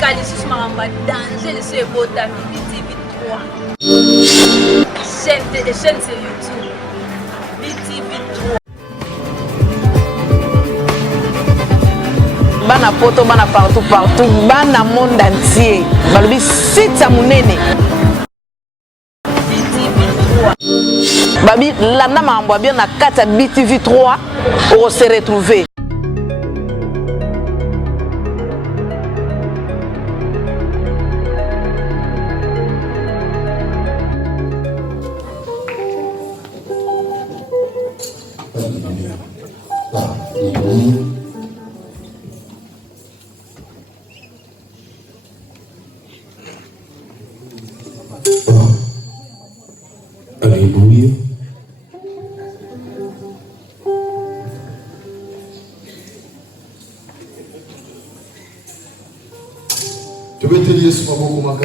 Kalisus Maramba danger de ce beau tapis BTV 3. Chaîne sur YouTube. BTV 3. Bana poto, bana partout, bana monde entier. Balobi sita munene. BTV 3. Babi, landa mambo bien na kata BTV 3, on se retrouver. Alléluia. Je vais te dire ce mot comme un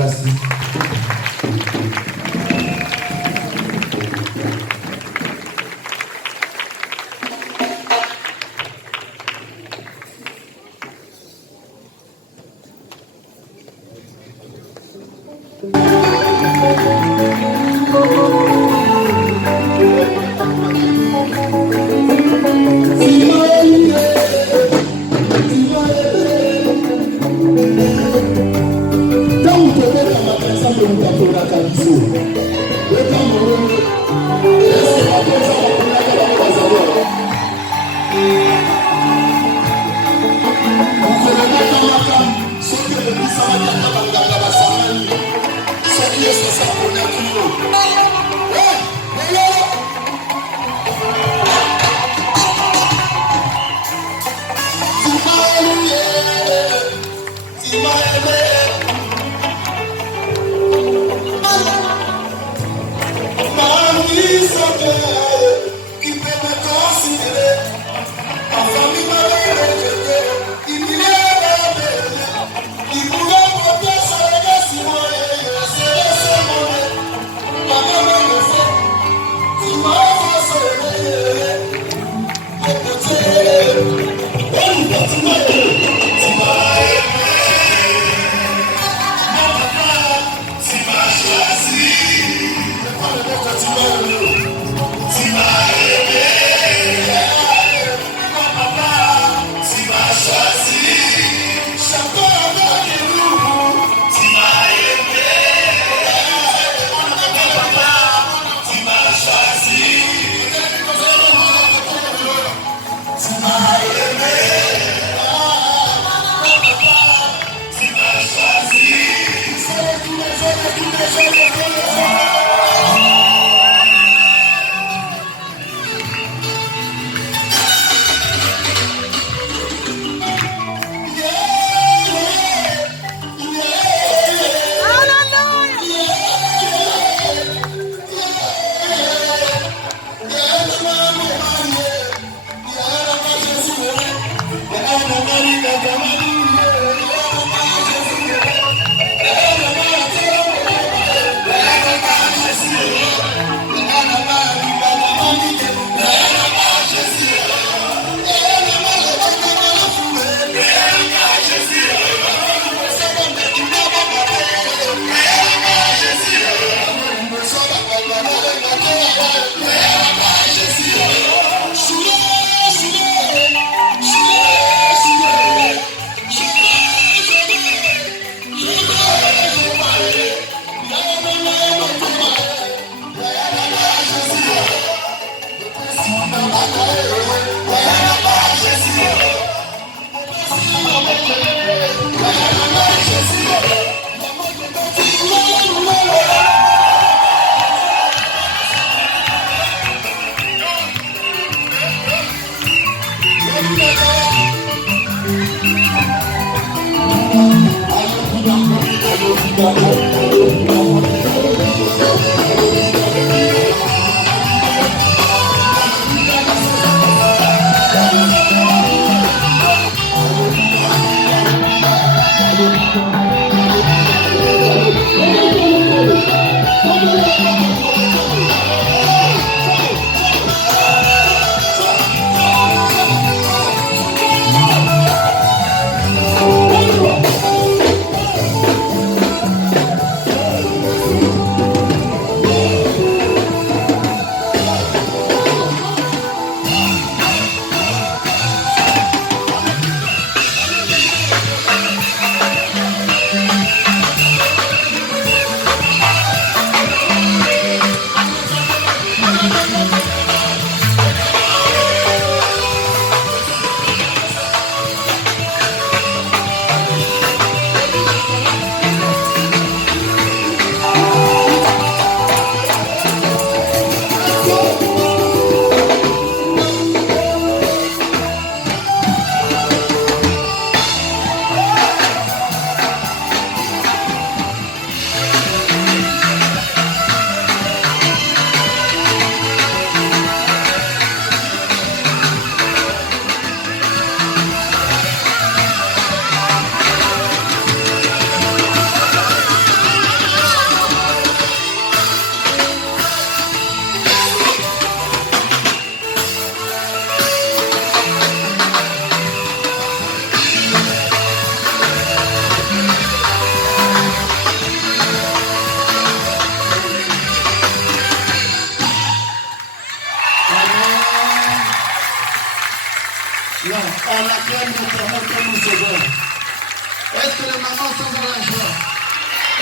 mamans sont dans la joie?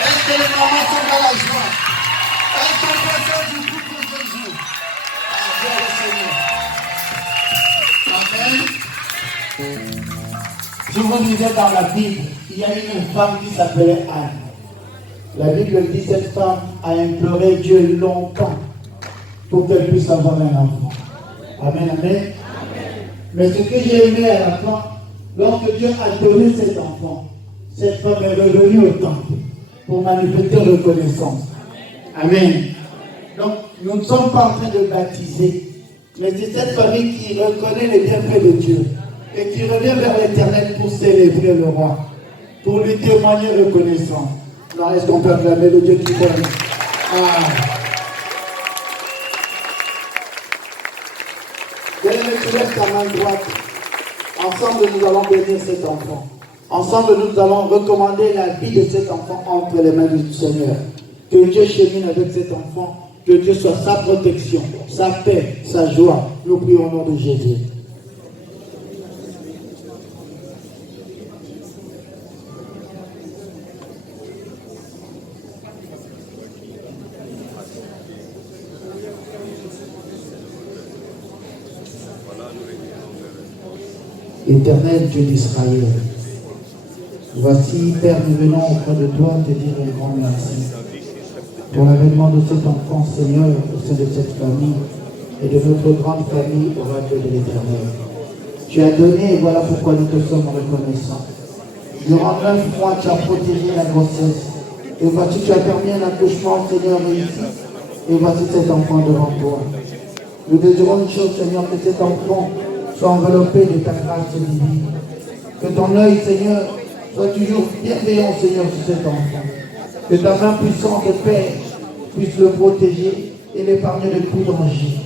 Est-ce que les mamans sont dans la joie? Est-ce qu'on peut faire du coup pour Jésus? Gloire au Seigneur. Amen. Je vous disais dans la Bible, il y a une femme qui s'appelait Anne. La Bible dit que cette femme a imploré Dieu longtemps pour qu'elle puisse avoir un enfant. Amen, amen. Mais ce que j'ai aimé à la fin, lorsque Dieu a donné cet enfant, cette femme est revenue au temple pour manifester reconnaissance. Amen. Donc, nous ne sommes pas en train de baptiser, mais c'est cette famille qui reconnaît les bienfaits de Dieu et qui revient vers l'Éternel pour célébrer le roi, pour lui témoigner reconnaissance. Non, est-ce qu'on peut acclamer le Dieu qui donne? Bien-aimé, tu lèves ta main droite. Ensemble, nous allons bénir cet enfant. Ensemble, nous allons recommander la vie de cet enfant entre les mains du Seigneur. Que Dieu chemine avec cet enfant. Que Dieu soit sa protection, sa paix, sa joie. Nous prions au nom de Jésus. Éternel Dieu d'Israël, voici, Père, nous venons auprès de toi te dire un grand merci pour l'avènement de cet enfant, Seigneur, au sein de cette famille et de notre grande famille au radio de l'Éternel. Tu as donné et voilà pourquoi nous te sommes reconnaissants. Durant 9 mois, tu as protégé la grossesse et voici, tu as permis un accouchement, Seigneur, réussi et voici cet enfant devant toi. Nous te dirons une chose, Seigneur, que cet enfant soit enveloppé de ta grâce divine. Que ton œil, Seigneur, soit toujours bienveillant, Seigneur, sur cet enfant. Que ta main puissante, Père, puisse le protéger et l'épargner de tout danger.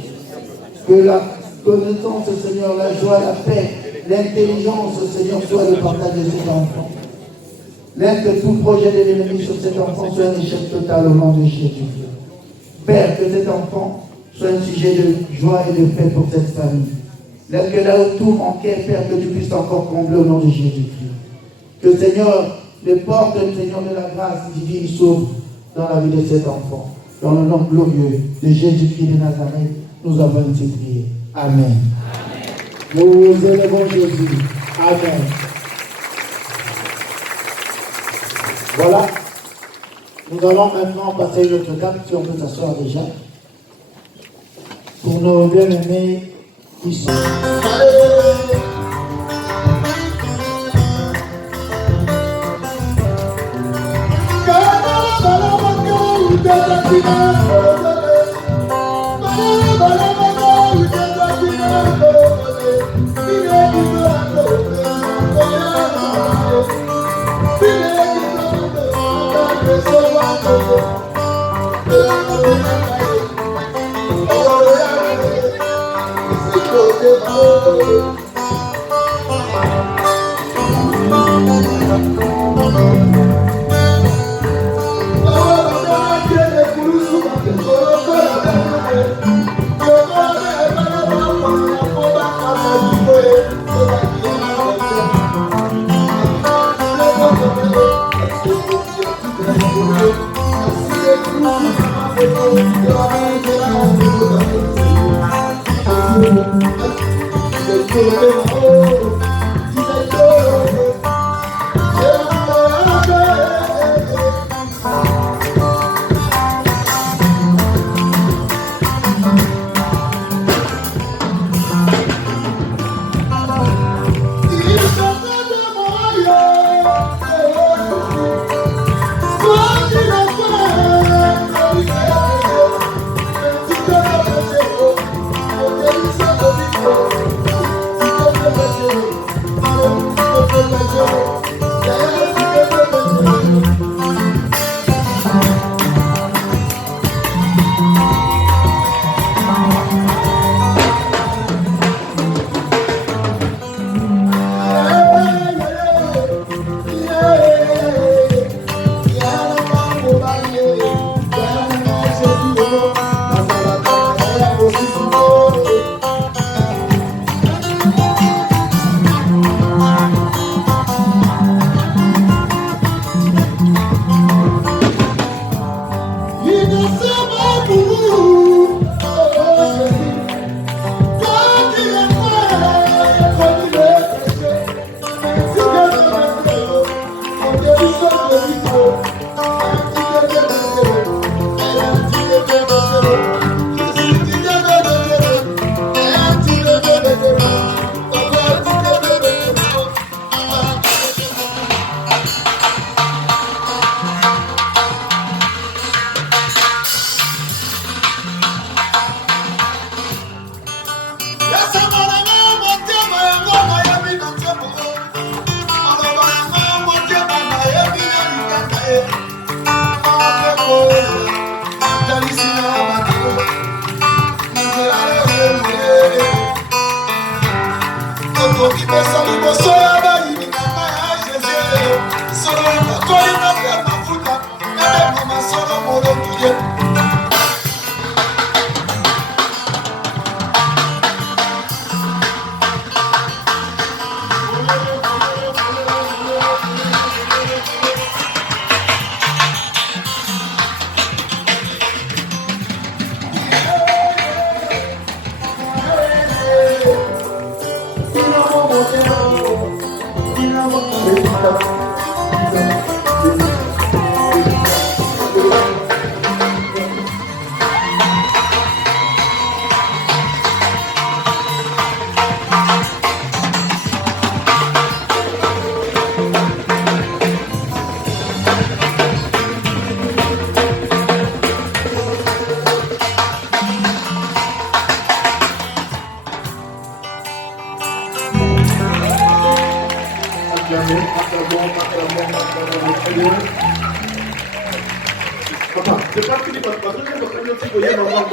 Que la connaissance, Seigneur, la joie, la paix, l'intelligence, Seigneur, soit le partage de cet enfant. Laisse que tout projet de l'ennemi sur cet enfant soit un échec total au nom de Jésus. Père, que cet enfant soit un sujet de joie et de paix pour cette famille. Laisse que là où tout manquait, Père, que tu puisses encore combler au nom de Jésus-Christ. Que, Seigneur, les portes, Seigneur, de la grâce divine s'ouvrent dans la vie de cet enfant. Dans le nom glorieux de Jésus-Christ de Nazareth, nous avons ainsi prié. Amen. Nous élevons Jésus. Amen. Voilà. Nous allons maintenant passer notre gamme, si on peut s'asseoir déjà, pour nos bien-aimés qui sont. Papa, c'est pas fini parce que vous voyez maman dans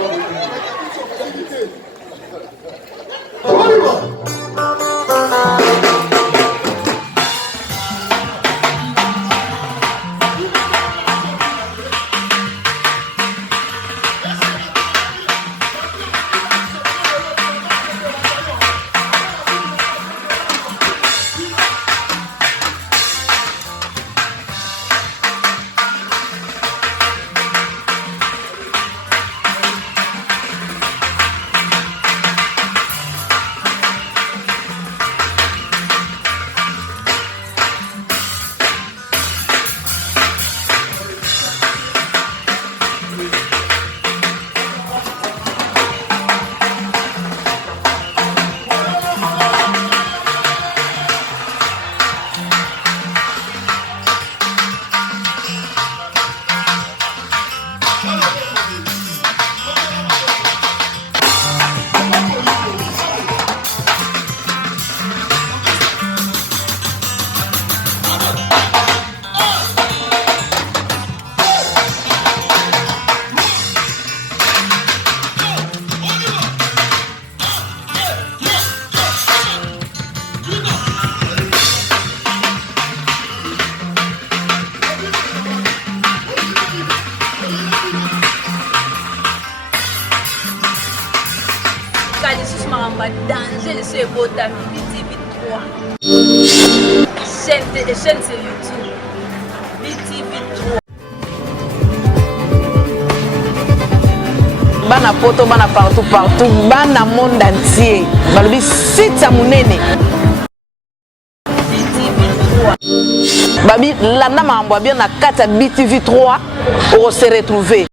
danger de ce beau BTV3. Chaîne sur YouTube. BTV3. Bana poto, bana partout, bana monde entier. Balobi site munene. BTV3. Babi landa mambo bien na kata BTV3 on se retrouver.